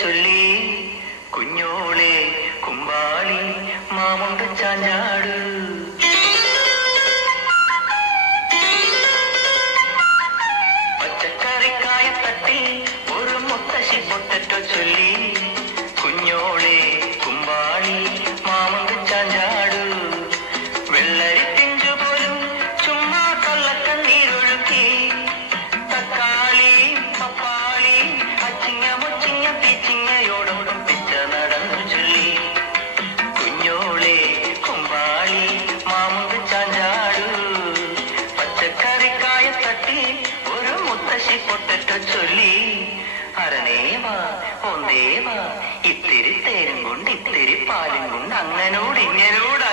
ചൊല്ലി കുഞ്ഞോളെ കുമ്പാളി മാമുണ്ട് ചാഞ്ചാട്. പച്ചക്കറിക്കായ തട്ടി ഒരു മുത്തശ്ശി പൊട്ടറ്റോ ചൊല്ലി കുഞ്ഞോളെ കുമ്പാളി മാമുണ്ട് ചാഞ്ചാട്. വെള്ളരി പിഞ്ചു പോലും ചുമ്മാ കള്ളക്കണ്ണീരൊഴുക്കി തക്കാളി പപ്പാളി അച്ചിങ്ങ മുച്ചിങ്ങ പീച്ചിങ്ങയോടോടും പിച്ച നടന്നു ചൊല്ലി കുഞ്ഞോളെ കുമ്പാളി മാമുണ്ട് ചാഞ്ചാട്. പച്ചക്കറിക്കായ തട്ടി ഒരു മുത്തശ്ശി പൊട്ടറ്റോ ചൊല്ലി അരണേവാ ഒന്നേവാ ഇത്തിരി തേരും കൊണ്ട് ഇത്തിരി പാലും കൊണ്ട് അങ്ങനോട് ഇങ്ങനോട്